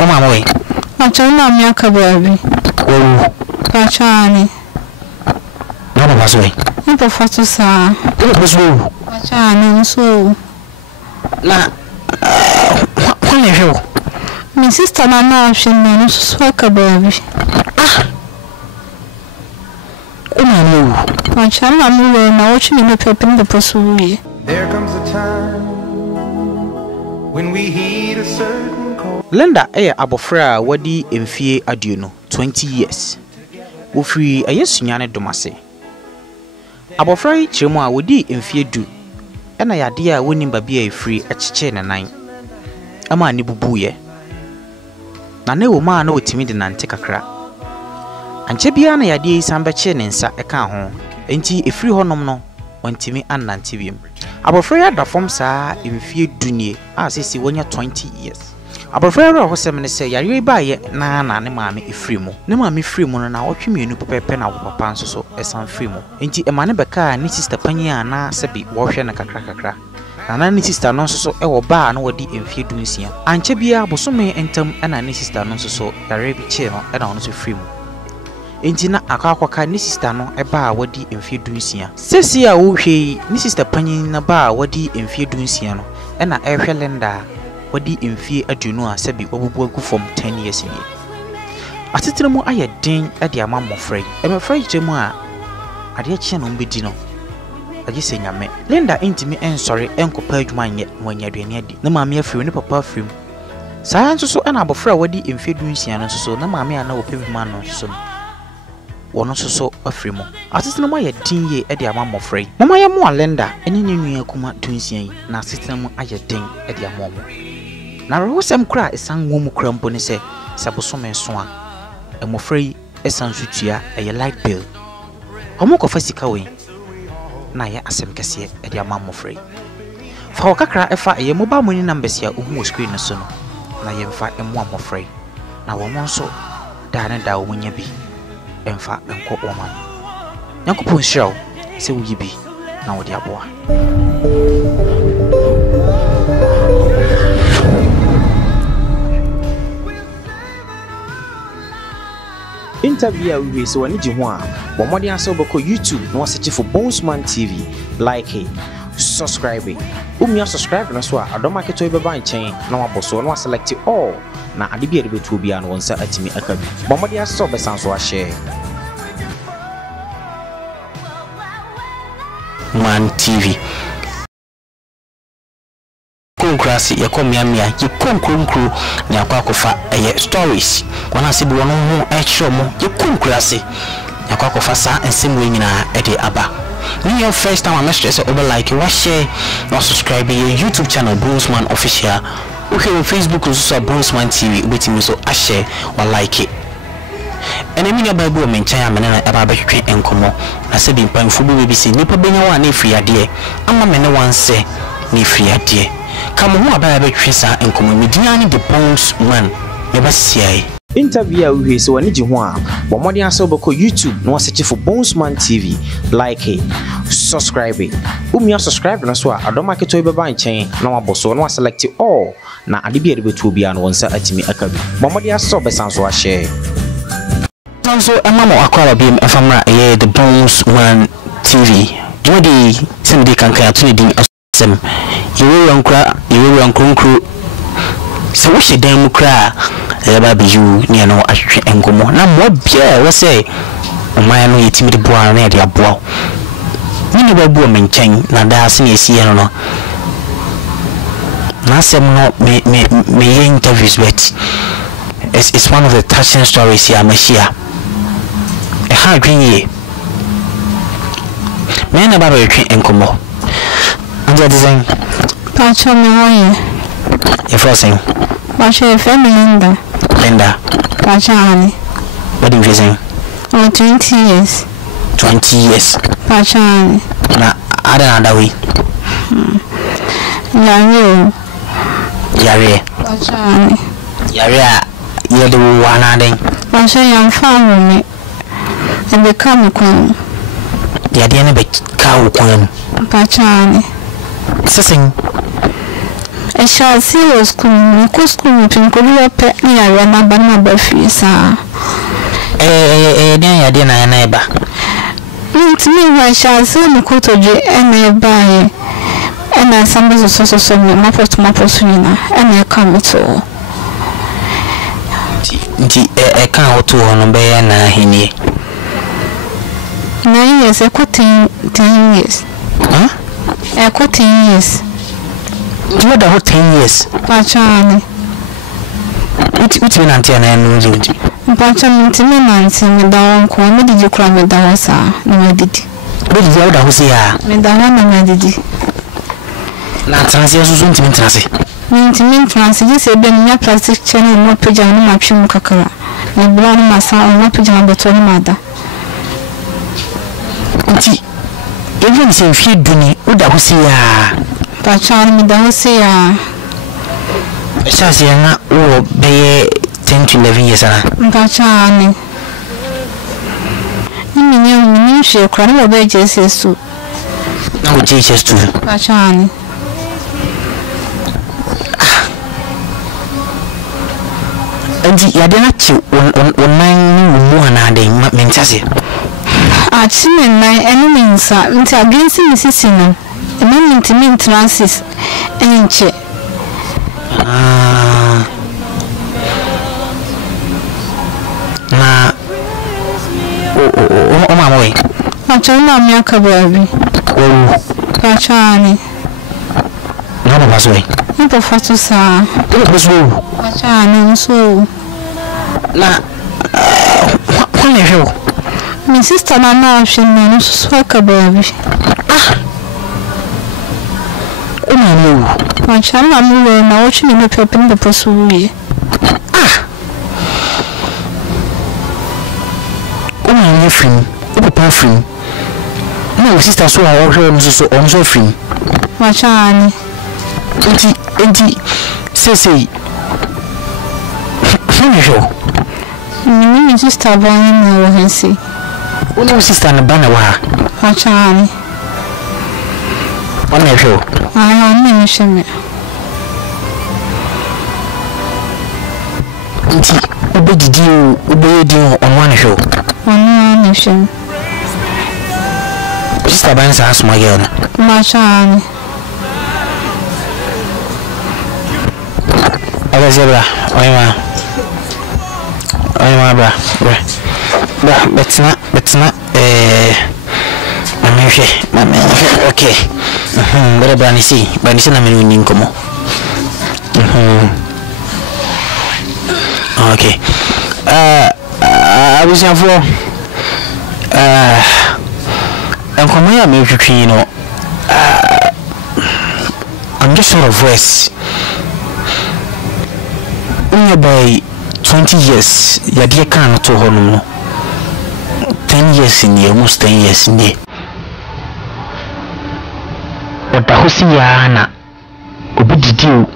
o mama we acha na mi aka baby o acha ni no no was we ni po fatu sa o was wo acha ni so na kwa ne hwe my sister na she no so aka baby o mama wo acha na mu we na wo chi ni pepe ni po so wi. There comes a time when we heed a certain call. Linda abofra wadi emfie aduonu 20 years. Wo free ayesunyane domase. Abofra yi chiremu a wodi emfie du. Ena yade a woni babia e free achiche ne nan. Ama ani bubuye. Na ne wo ma na otimi de nante kakra. Anche bia na yade yi sambeche ne nsa eka ho. Enti e free honom no ontimi annante biem. Abofra ya da form saa emfie dunie a sisi wonya 20 years. Abofra ro ho sem ne se yare ba ye na ne maame efri mu. Ne maame efri mu no na wotwemienu pepepe na papa nso so esan fri mu. Enti emane beka ni sister panyi na sebi wo hwe na kakra. Na ni sister no nso so wo ba na wodi emfie dunsia. Anche bia bosome entam na ni sister no nso so yare bi che no na ono so fri mu. Enti na akakwaka ni sister no eba wadi emfie dunsia. Sesi a wo hwe ni sister panyin na ba wadi emfie dunsia no na ehwe Linda wadi emfie aduonu a sebi obubu agu from 10 years ni. Atetene mu aye den de ama mmofrai. Emefrai jemu a ade che no mbedi no. Age se nyame. Linda intimi ensori enkopa adwuma nye wanya aduane adi. Na maame afiri ne papa afiri. Saa nso so na abofra wadi emfie dunsia no nso so na maame ana opebi ma no nso so. Wono so afrimo asitena mo ayedin ye e de ama mmofrai mama ye mo Linda ene ne nua kuma tunsia yi na asitena mo ayedin e de ama mo na rewosem kra esan wo mu kra mpo ne se sabosome so a mmofrai esan sutua e light bill omo ko fasika we na ye asem kese e de ama mmofrai fa okakra efa ye mobile money numbers ya ohu screen no so no na ye mfa emo mmofrai na wo mo nso da ne da wo nya bi emfa enko oman Nyankopon hiraw se wuyibi na wodi aboa interview we so wani ji ho a bo modi aso boko YouTube na wasechi for Bonesman TV like it subscribe it subscribe na so a adoma keto beba nchen na waboso na select all na ade bia de betu bia no wonsa atimi akabi bo modi aso besan so a share Man TV Konkrasi ya komiamia ye konkronkro na akwakofa stories wana sebi wono ho ehwo mo ye konkrasi ya akwakofa sa ensem we nyina e de aba ni your first time stress over like wa share na subscribe your YouTube channel Bonesman official okay on Facebook also Bonesman TV betimi so a share or like it and emi na Bible mention amene na aba betwe enkomo na se bi mpanfu bi bi se nipa benya wa na efri ade ama mene wanse na efri ade kamo ho aba betwe sa enkomo media ni the Bonesman ye basiai interview we so wani ji ho a bo modi aso boko YouTube na wasechi for Bonesman TV like it subscribe it subscribe na so a adoma keto beba nchen na waboso na waselect all na ade bi ade betu bia na wonsa atimi akabi bo modi aso besan so a share so amamo akwara bim afamra ye the Bonesman TV jodi semdi kankan atuni din asem yewo rankronkro se wo shedan mu kra e ba bi yu ne no ahwehwe engomo na mo bia wo se omaya no yetimi de boa na de aboa ni ba buo menchen na da ase esi no no na sem no me interviews but it's one of the touching stories here machia e ha dwenye me na ba betwe enkomo anja design Pacha me woye e forcing Pacha family Linda Pacha hani what do you saying 20 years 20 years Pacha hani na ada way yare Pacha hani yare ye do wana den Pacha yan famu me e be kam kon ya de ne be ka wo kon Pacha hani sesing I shall see your school, school, Pinko, pet me, I ran up my birthday, sir. Then I didn't a neighbor. To me, I shall see the coat of J and I buy, and I some also so my post my posuna, and I come at all. I can't to on obey and he 9 years, I quit 10 years. Huh? I quit 10 years. You the whole 10 years. Pachani. Which mean until I know you. Pachani, to me, Nancy, me down, come, did you cry me down, sir? No, I did. What is the other who say, Me down, and I did. Not transfer soon to me, Tracy. Me, Francis, you said, been your plastic channel, no pajama, my pure kakara. My blood, my son, no pajama, but one mother. Even if you do me, would I say, Pachani, me down, say, Shazia, oh, be 10 to 11 years. Pachani. You mean she crying over Jesus too? No, Jesus too. Pachani. And you didn't you on 9 more than they meant. I see my enemies, sir, until against Mrs. and then to me trances and check. Oh, my way. I told my milk baby. Oh, Pachani. none of us way. You prefer to say, It was you. Pachani, so. Now, when you My sister, my mouth, she knows swag a baby. oh, my Pachani, I'm moving, I'm watching the paper in the pursuit. oh, my friend, oh, friend. My sister saw our homes so free. Pachani. Auntie, say, My sister, born in see. Oh, no, sister, and a banner. Pachani. One of you. I mention it. Auntie, obey you on one show. One mention. Sister Banks asked my girl. Pachani. I was a bra. I'm bra. But not, okay. But a see, but it's not a meaning come. Okay. I was for and come here, maybe you know. I'm just sort of rest. By 20 years, your dear can to home. 10 years in the almost 10 years in the what the Hosiana obeyed you,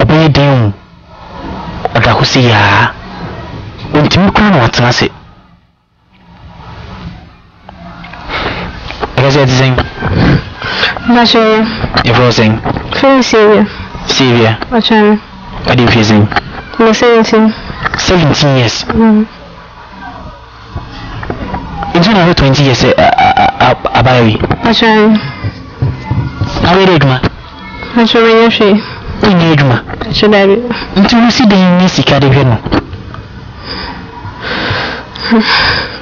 obeyed you, what the Hosia went to crown what I say. I was saying, Masha, if I was saying, Sylvia, what do you saying? 17 years. It's only 20 years about you. How are you, ma? I shall be she. We need ma. Should I be? Until you see the Missy Cadivino.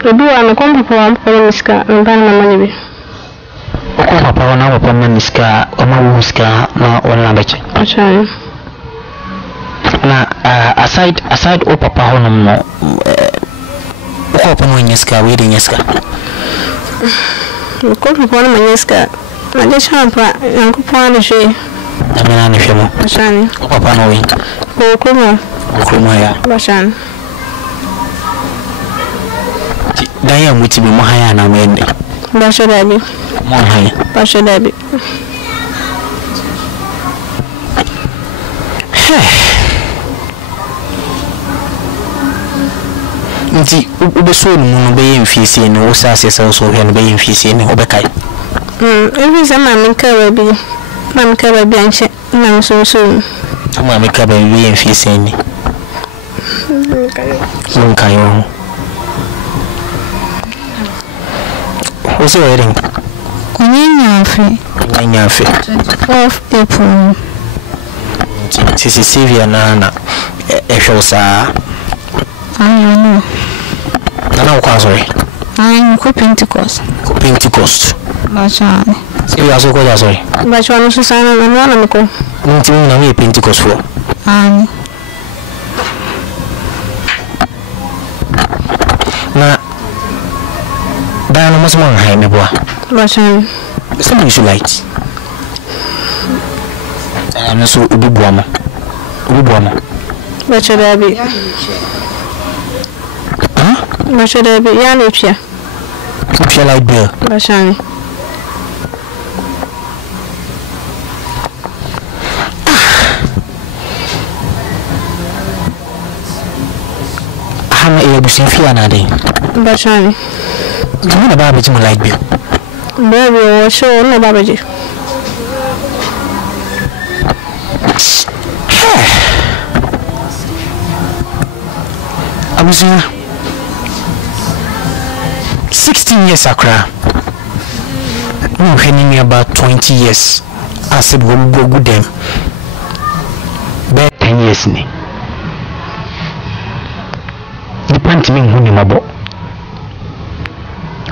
The do I'm a compound for Miska and Banana. Okay, Papa, now upon Maniska or Mawuska, no, or Lambache. Now, aside, oh, Papa, Honor, open when Yaska, reading Yaska. You could be one of my Yaska. I just have Uncle Panish. I mean, if you know, Bashan, Papa, knowing. oh, Kumaya, Bashan. Diane, which be Mahaya, and I mean, Bashababi, Mahaya, Bashababi. nti ubeso no be yemfisi ni wosase se so hwe no be yemfisi ni obekai Every time I'm in Caribbean, I'm Caribbean, na na so ama me ka ba wi en fi sen ni kayo What's your wedding? Onyenyafe 12 April. Sisi Sylvia na ehwe saa. Ayo. Nana kwa sorry. Ayo ko Pentecost. Bachane. Sylvia so ko ja sorry. Bachane so sana na mko. Nti na we Pentecost for. Ayo. Na Dano must want high me boy. Bachane. Something you like. I'm so ububuama. Bachane abi. Huh? Bachane abi ya ne pia. Pia like bill. Bachane. Hana e busin fia na dey. Bachane. Jumana baba jimu like bill. Baby, o show no babaji. Abusia 16 years akra. No heni about 20 years. I said go good them. Be 10 years ni. Depend me hu ni mabo.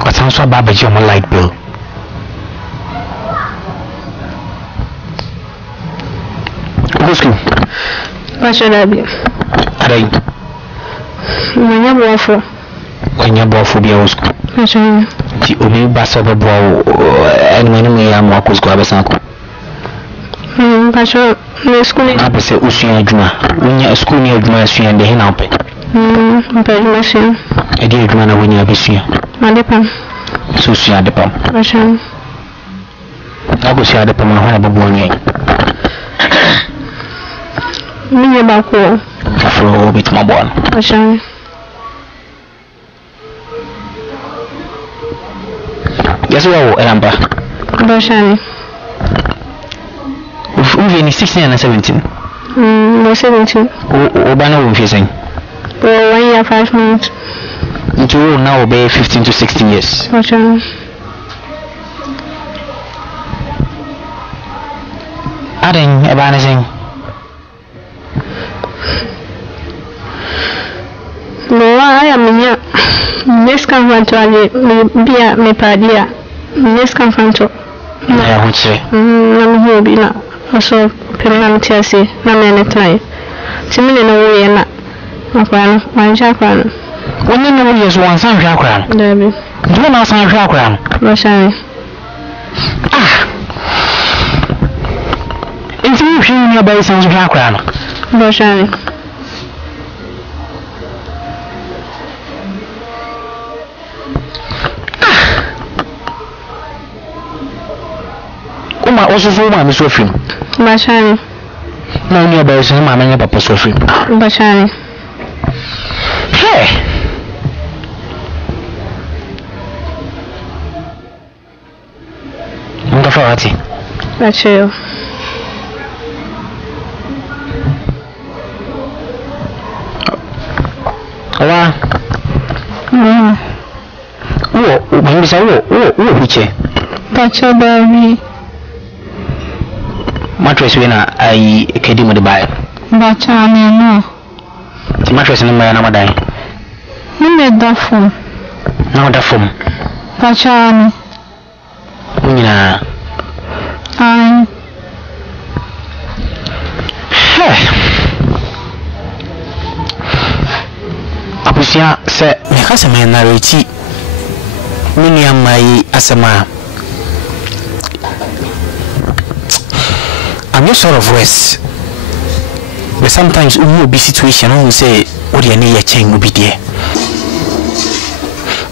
What sounds so baba ji on light bill. Go school. Bachane abi. Arai. Wanya bofu bia usku. Bachane. Ti obi basa bebo enmani me ya mo akosko abesanko. Bachane no school ni. Apese usua adwuma. Wonya school ni adwuma asua de hena ope. Ope machine. Edi adwuma na wonya abesua. Adepam. So usua adepam. Bachane. Ako usua adepam na hona bebo onye. Minye bako. Afro bit mabon. Bachane. Yeso wo eramba. Bachane. Uvi ni 16 and 17. No 17. Obana wo mfisen. 1 year 5 months. Into now be 15 to 16 years. Bachane. Aden ebana sing. No, I am in next conference bia me padia. Next conference. Na ya hunche. Na me bi na so permanent tiase na me netai. Timine na wo ye na. Akwa wanja kwa no. Woni na wo yeso wan san hwa akwa no. Dabi. Dwo na san hwa akwa no. Bachane. Enti wo hwe ni abai san hwa akwa no. Bachane. Uma osufu ma me so film. Bachane. Na ni abai san ma me papa so film. Bachane. Hey. Nda fawati. Bacheo. Ala. Wo, mbisa wo biche. Bacheo baby. Mattress we na ai kedi mo de bae. Bachane no. Ti mattress ni ma na madai. Me da phone. Na da phone. Bachane. Nyina. Ai. Abusia se me ka se me na rechi. Mini amai asema. I'm just sort of worse. But sometimes we will be situation who say what you need a change will be there.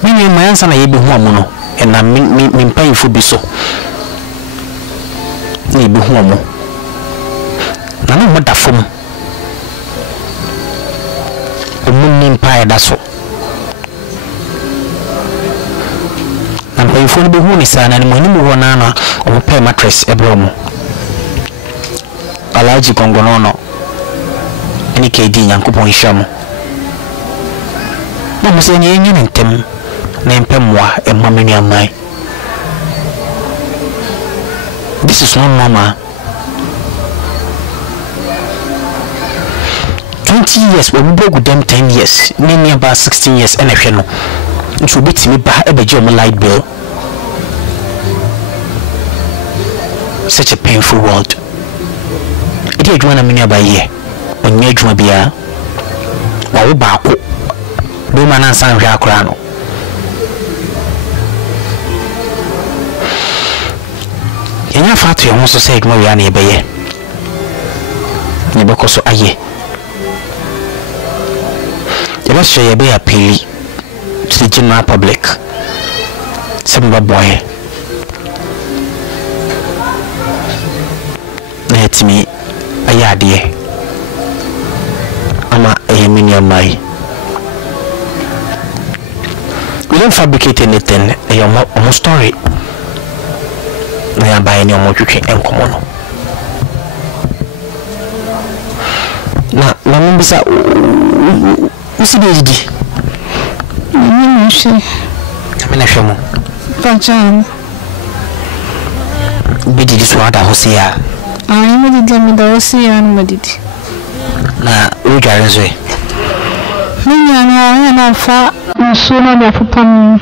Mini my answer na yebi hu amono and na me pay for be so. Ni bi hu amo. Na no moda fom. Omunni mpa da so. Na pay for be hu ni sana ni mo ni mo na na o pay mattress ebro mo. Alaji Gongonono any KD Yankupon Sham. No, was any Indian Tem named Pemwa and Mammy and my. This is not normal. 20 years, when we broke with them 10 years, maybe about 16 years, and if you know, it will be to me by a job light bill. Such a painful world. It is one minute by year when you dream be a or back. Do man and San Racrano. In your factory, I also said Moriani Baye. Never so aye. You must show your be appeal to the general public. Some boy. Let me a yardie. I'm a minion my. We don't fabricate anything. A story. I am buying your more and common. Now, my members are. What's it? I'm in a show. Pajan. Biddy this water, Hosea. I am the Hosea and Medit. Now, we got as way. I am far sooner than for Pam.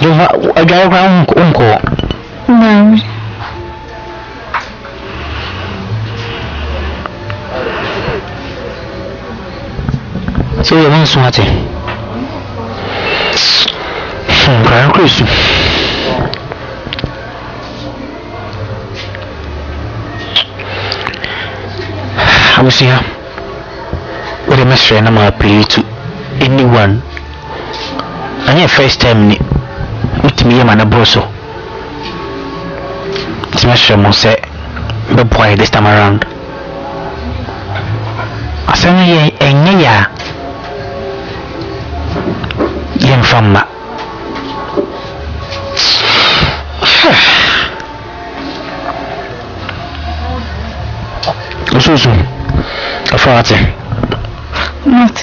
You have a diagram, uncle. No. So you want something? Grand Christian. I was here with a mystery and I'm appeal to anyone. And your first time with me and a broso. It's mystery must say the boy this time around. I said, yeah. Yen from ma. Susu, a fatty. Not.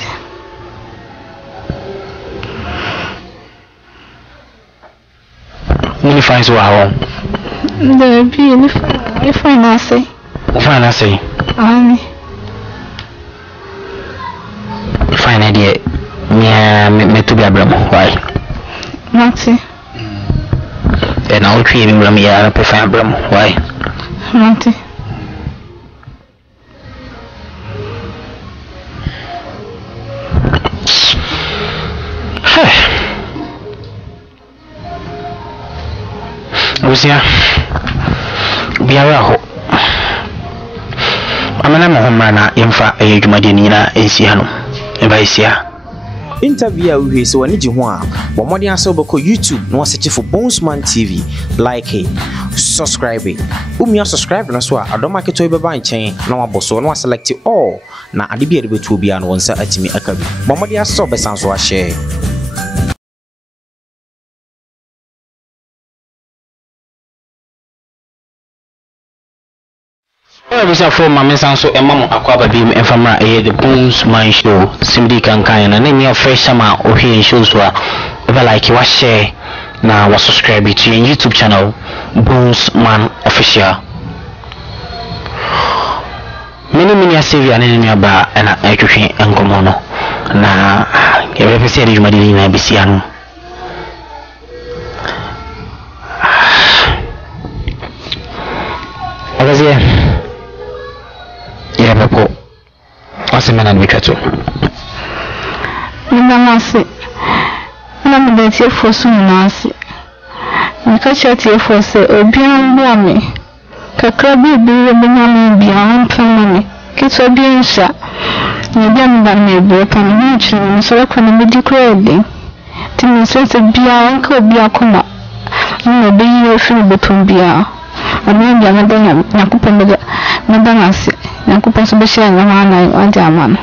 Many finds were home. There be if I say. Fine, I say. Fine idea. Me to be a bram. Why? Not. And I'll treat him rum. Yeah, I prefer bram. Why? Not. Lucia, be a raho. I'm an amahomana in fact a Jumadina in Siano, and by Sia. Interview with so any Juan, but more than so boko YouTube, no search for Bonesman TV, like it, subscribe it. You subscribe na so I don't make it to be buying chain, no one boss, no select it all. Now I be able to be on one side at me a copy. But more than so be sounds so share. I was a former Miss Anso and Mamma Aquaba Beam and from the Bonesman show, Simdi Kankai, and name your fresh summer or here shows were ever like you was share. Now was subscribe to your YouTube channel, Bonesman Official. Many Savia and enemy bar and I could and Gomono. Now, you ever said you might be Bisiano. I was here. What's the man and Mikato? Namasi. I'm the tear for soon, Nancy. Mikacho tear for say, or beyond Bommy. Kakrabi be a beyond family. Kids are being shot. You done that may be upon mention, so I couldn't be declared. Timmy says a beyond could be a coma. You may be your friend between beer. I mean, Madame Nakupa Madame. Nakupa subesha na maana wanje amana.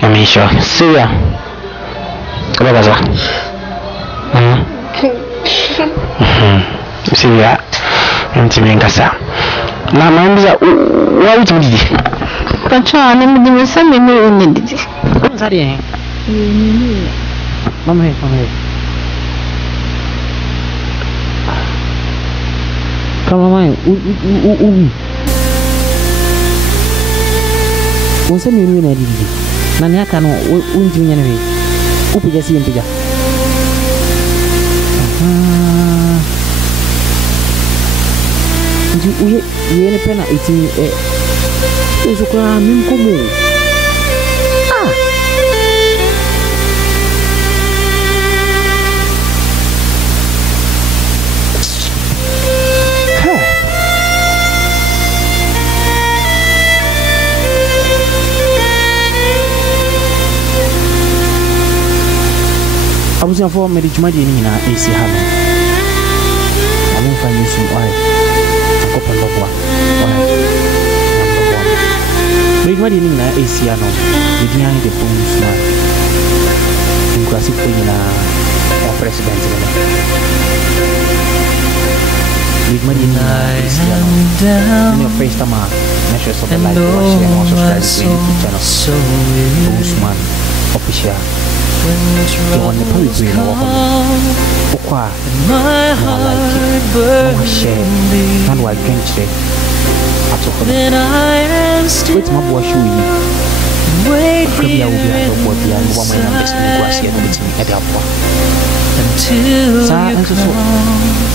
Yamisho. See ya. Kabaza. See ya. Ntimi ngasa. na mamza wa utudi Pacha ni mdi sami ni unidi. Sari mama kama mai Unsa minu na didi na nya kanu unti nya ne upija si mpija nji uye yene pena iti uso kwa mimkomo abusia fo me dijuma de ni na esi ha no amun fa yesu ai ko pa lo kwa me dijuma de ni na esi ha no de dia ni de bonus na ngasi ko ni na president ni me dijuma de na esi ha no ni face tama measures of the life watch and also subscribe to the channel bonus man official on the poetry in our home. Okwa, no like it, no share, and I drink today. Wait, my boy, show you. Wait, I will be out of what the other woman and best in the grass here with me at the upper.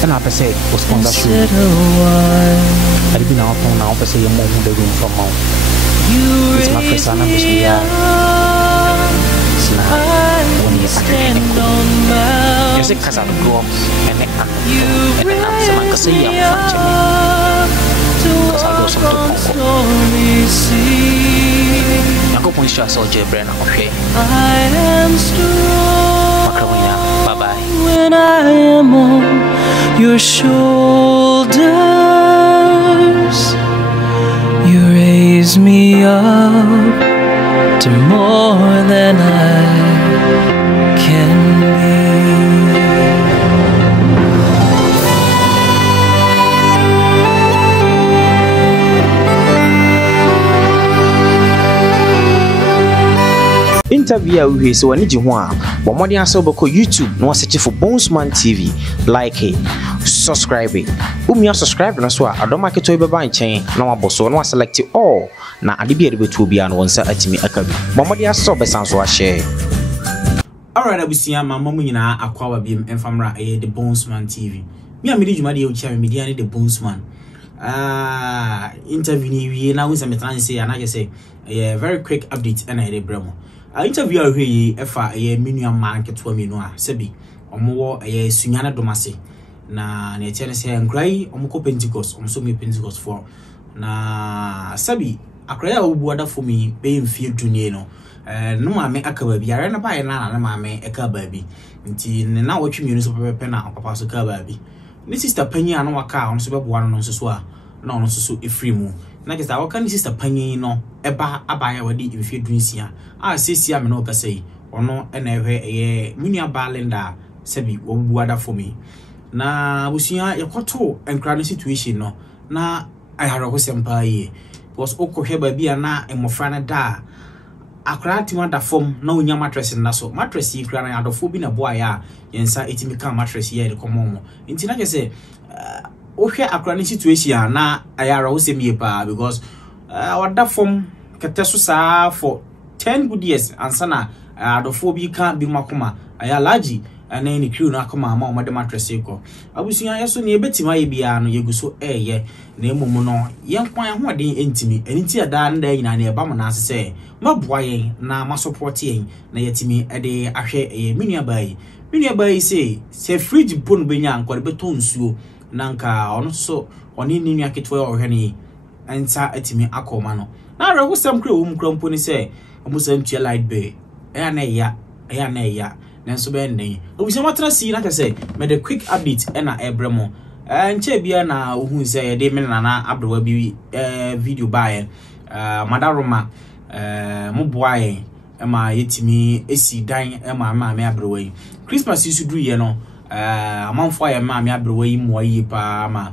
And I say, was sponsorship. I've been out on now, per se, a moment the room from home. It's my first son, and Yes, it has a go and I'm some can say I'm because I go some to go point shots or Jebren. Okay, bye bye. When I am on your shoulders, you raise me up to more than I can be. Interview we so ani ji ho a bo modern aso beko YouTube no search for Bonesman TV, like it, subscribe it. Umia subscribe na so a adoma keto be ba nchen na waboso na select all na ade bi ade betu obia no wonsa atimi akabi bo modern aso be sanso a share. Alright, abusia mama mu nyina akwa biem emfamra the Bonesman TV. Me a me djuma de uchi me media the Bonesman. Interview ni wie na wonsa metan say na je say very quick update na ide bremo. Interview ahwe efa menua man ketwa menu a sebi omo sunyana domase na na tiene se nkrai omko Pentecost omso me Pentecost for na sebi akraya obuada for me be mfie dunie no no maame akaba bi are na ba na maame akaba bi nti na wotwe menu so pepe na papa so kaba bi ni sister panyi ana waka on so beboa no so a na on so efri mu na kesa waka ni sister panyi no eba abaya wadi mfie dunsia sesia me no ka sei ono na ehwe menua balenda sebi obuada for me na busia yakoto enkra no situation no na ayaro ko sempa yi was okoheba bia na emofra na da akra ntima da form na onya mattress na so mattress yi kra na adofo bi na boa ya yensa etimi ka mattress yi de komomo nti na kese ohwe akra no situation na ayaro ko semie pa because wada form keteso sa for 10 good years ansana adofo bi ka bi makoma aya laji ana ni crew na akoma ma o de mattress ko abusuya yeso ne ebetima ye bia no yeguso eye na emum no yenkwan ho de entimi eniti ada nda nyina na eba mo na asese maboa yen na ma support yen na yetimi ede ahwe menua bai se fridge bonu benya ankore beto nsuo na nka ono so oni ni nua ketwa ohwe ni enta etimi akoma no na rewo sam crew wum krampo ni se omusa ntua light bay eya na eya nanso be nden obisa matra si na kase me the quick update na ebremo nche bia na ohun se ye de me na abrowa bi video bae madaroma mo boae ma yetimi esi dan ma me abrowa yi Christmas isu duru ye no amanfo ya ma me abrewa yi mo yi pa ma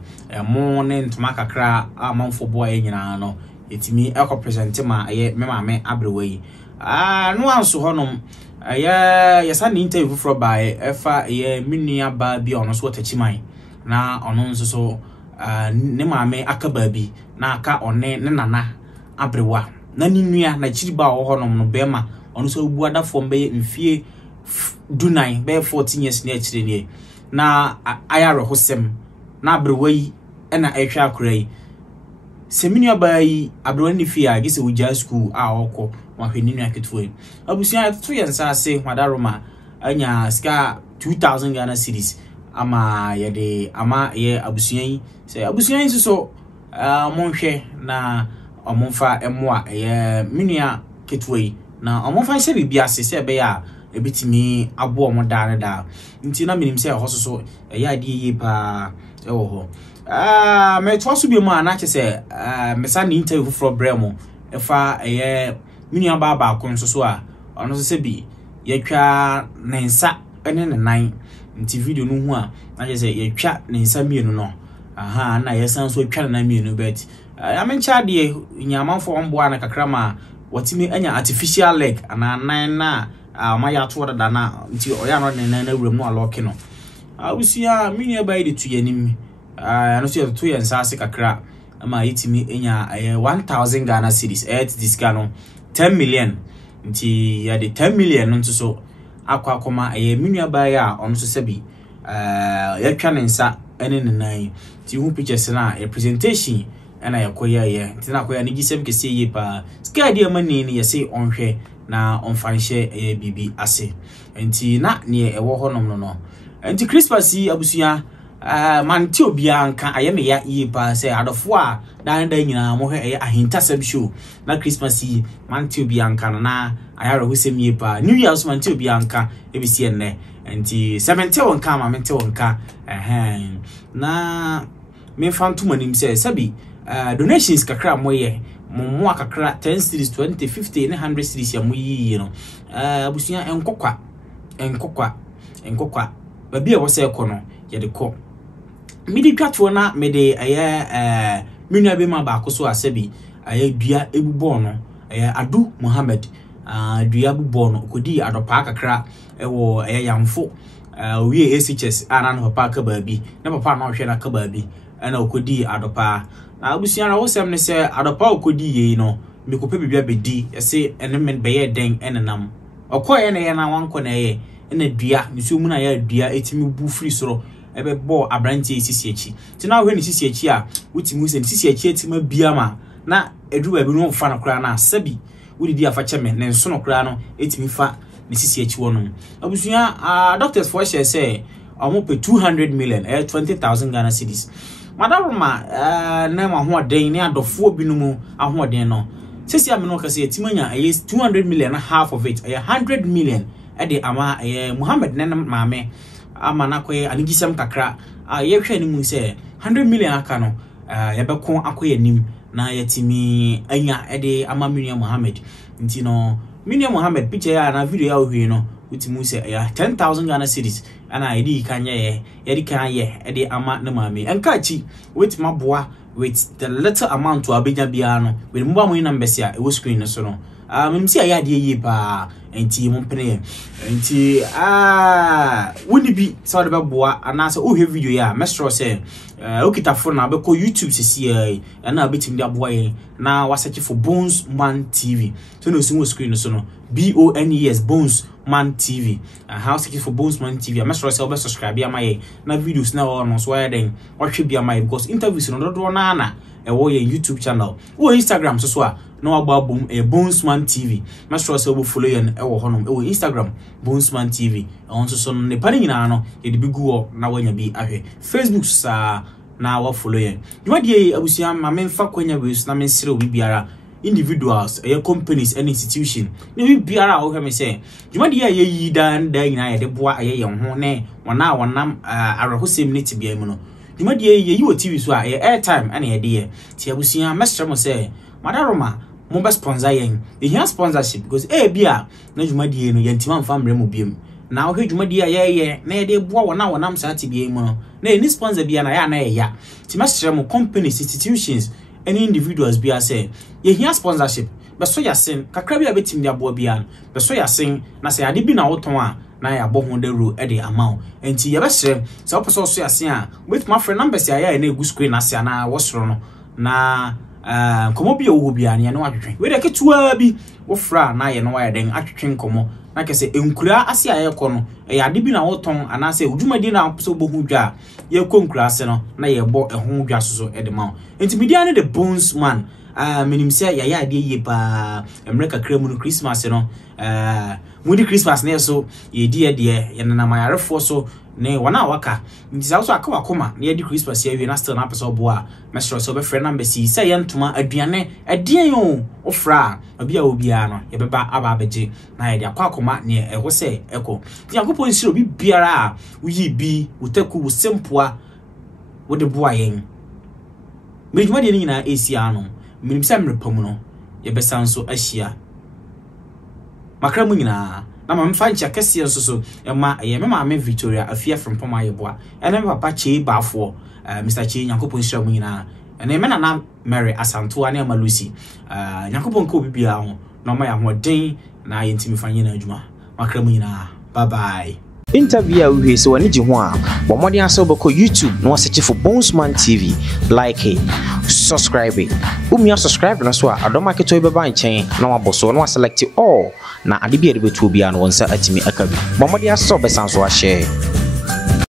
mo ne ntoma kakra amanfo bo aye nyina no etimi eko present ma aye me ma me abrewa yi no anso honom yesa ni interview for by efa ye menua ba bi ono so tachiman na ono nso so ne ma me akaba bi na aka one ne nana abrewa na ni nua na chiriba wo honom no be ma ono so buada fom be mfie dunai be 14 years na chire ne na ayaro hosem na abrewa yi na ehwa akura yi seminu ba yi abrewa ni fia gese uja school a okọ mahweni nua ketuo abusia to yensa ase wadaroma anya ska 2000 Ghana cedis ama yede ama ye abusia yi se abusia yi so monhwe na omonfa emoa ye menua ketuo yi na omonfa se bibia se se be ya ebitimi abo omoda ne da nti na minim se hososo ye ade yi pa ewo ho me to so bi mu ana che se mesa ni interview for bremo efa ye menua ba konso so a ono se bi yetwa nensa ene ne nan nti video no hu a na che se yetwa nensa mienu no aha na yesan so twa na mienu bet amencha de nyamanfo omboa na kakra ma watimi anya artificial leg ana nan na ma ya to da na nti oya no ne na wuram no aloke no awusia menua ba yi de tu yanim ano so to yensa ase kakra ama yitimi enya 1000 Ghana cedis discount 10 million nti ya de 10 million nso so akwa menua ba ya ono so sebi ya twa nensa ene nenan ti hu pictures na representation ena yakoya ye nti na akoya ni gisem kese ye pa ska dia mani ni yese onhwe na onfanhye bibi ase nti na ne ewo honom no nti Christmas abusuya manti obia anka ayeme ya yi pa se adofo a dan nyina mo hwe Ahintasem show na Christmas yi manti obia anka na ayaro husem yi pa New Year so manti obia anka ebisi enne nti 70 wonka ma mente wonka na me fanto manim se sabi donations kakra moye mo akakra 10 cedis 20 50 and 100 cedis ya moyi no abusuya enkokwa babi e wo se ekono ye de ko midi twatwo na mede menua be ma ba koso asabi dua ebubo no Adu Muhammad dua bubo no kodi adopa kakra ewo yamfo wie SHS ana no papa ka baabi na papa na ohwe na ka baabi ana okodi adopa na abusia na wosem ne se adopa okodi ye no mekopa bibia bedi ese ene men beye den enenam okoye na ye na wanko na ye ene dua nisu mu na ye dua etimi bu free soro ebe bo abrantie sisi echi ti na hwe ni sisi echi a wutimu se sisi echi etima bia ma na edu ba bi no fa na kra na sabi wudi afa cheme ne nso no kra no etimi fa ni sisi echi wono abusuya doctors for share say omo pe 200 million 20,000 Ghana cedis madaroma na ma ho den ni adofo binumu ahoden no sisi ameno ka say etimanya 200 million na half of it 100 million ede ama Muhammad ne maame ama na koye anigisem kakra ye hwe ni mu se 100 million aka no ye beko akoye nim na yetimi anya ede ama menua Muhammad nti no menua Muhammad picture ya na video ya ohwe no utimu se 10,000 Ghana cedis ana edi kanye ye di kanye ede ama na maame enka chi wetima boa with the little amount to abenya bia no we mba mo numbers ya e wo screen no so no mimsi aya de yi pa enti mo pene enti woni bi so de beboa anase o hwe video ya mestro say okita phone na be ko YouTube sisi na betim de aboa ye na wasearch for Bones Man TV so no so screen so no BONES Bones Man TV how search for Bones Man TV mestro say obe subscribe ya maye na videos na no so ya den o hwe bia maye because interviews no do na wo ye YouTube channel wo Instagram so a no ababum Bones Man TV mastro say wo follow yen wo honom wo Instagram Bones Man TV onso so ne pani nyina no ye de biguo na wanya bi ahwe Facebook sa na wa follow yen dwuma die abusia ma memfa kwanya we na mensire obi biara individuals companies and institution ne bi biara wo hwe me say dwuma die ye yi dan nyina ye de boa ye ho ne wana wonam arahosem ne tibia mu no dwuma die ye yi wo TV so a airtime ana ye de ye ti abusia mestre mo say madaroma mo be sponsor yen e hia sponsorship because bia na dwuma die no yentima mfa mre mo biem na wo hwedwumadi a ye na ye de boa wona wonam saa tibie mu no na any sponsor bia na ya na ya ti mesere mo companies institutions any individuals bia say ye hia sponsorship be so yasen kakra bia betim dia boa bia be so yasen na say ade bi na woton a na ya bo ho de ru e de amount enti ye be sere say opeso so yasen a with my friend numbers ya na egu screen na say na wo soro no na komo bi owo bia na ye no atwetwe we de ketua bi wo fra na ye no wa den atwetwe komo na kese enkura ase aye kɔ no e ade bi na woton ana se odwumadi na so bo hu dwa ye kɔ nkura ase no na ye bɔ ɛho dwa so e de ma enti media ne the bones man menim se ya ade ye pa America kremu no Christmas no mudi Christmas na so ye di de ye na mayarefo so ne wana waka nti sa so aka wakoma na ye di Christmas ye wi na still na pese obo a mesro so be friend number si se ye ntoma aduane adien yo ofra obi a obi a no ye beba aba abeje na ye di akwa ne eho se eko ti yakopon siro bi biara a uyi bi utaku wo sempoa wo de boa yen mejuma de ni na esi ano minim se mrepam no ye besan so ahia makra mu nyina na ma mfa ncha kese so ma ye me ma me Victoria afia from poma ye boa ene me papa che bafo Mr. Che Yakopon siro mu nyina ene me na Mary Asanto ane ma Lucy Yakopon ko bibia ho na ma ya hoden na ye ntimi fa nyina adwuma makra mu nyina bye bye. Interview we so wani ji ho a bo modi aso beko YouTube no search for Bonesman TV, like it, subscribe it. Subscribe na so a adoma keto be ban chen na waboso no select all na ade bi ade betu bia no wonsa atimi akabi bo modi aso be san so a share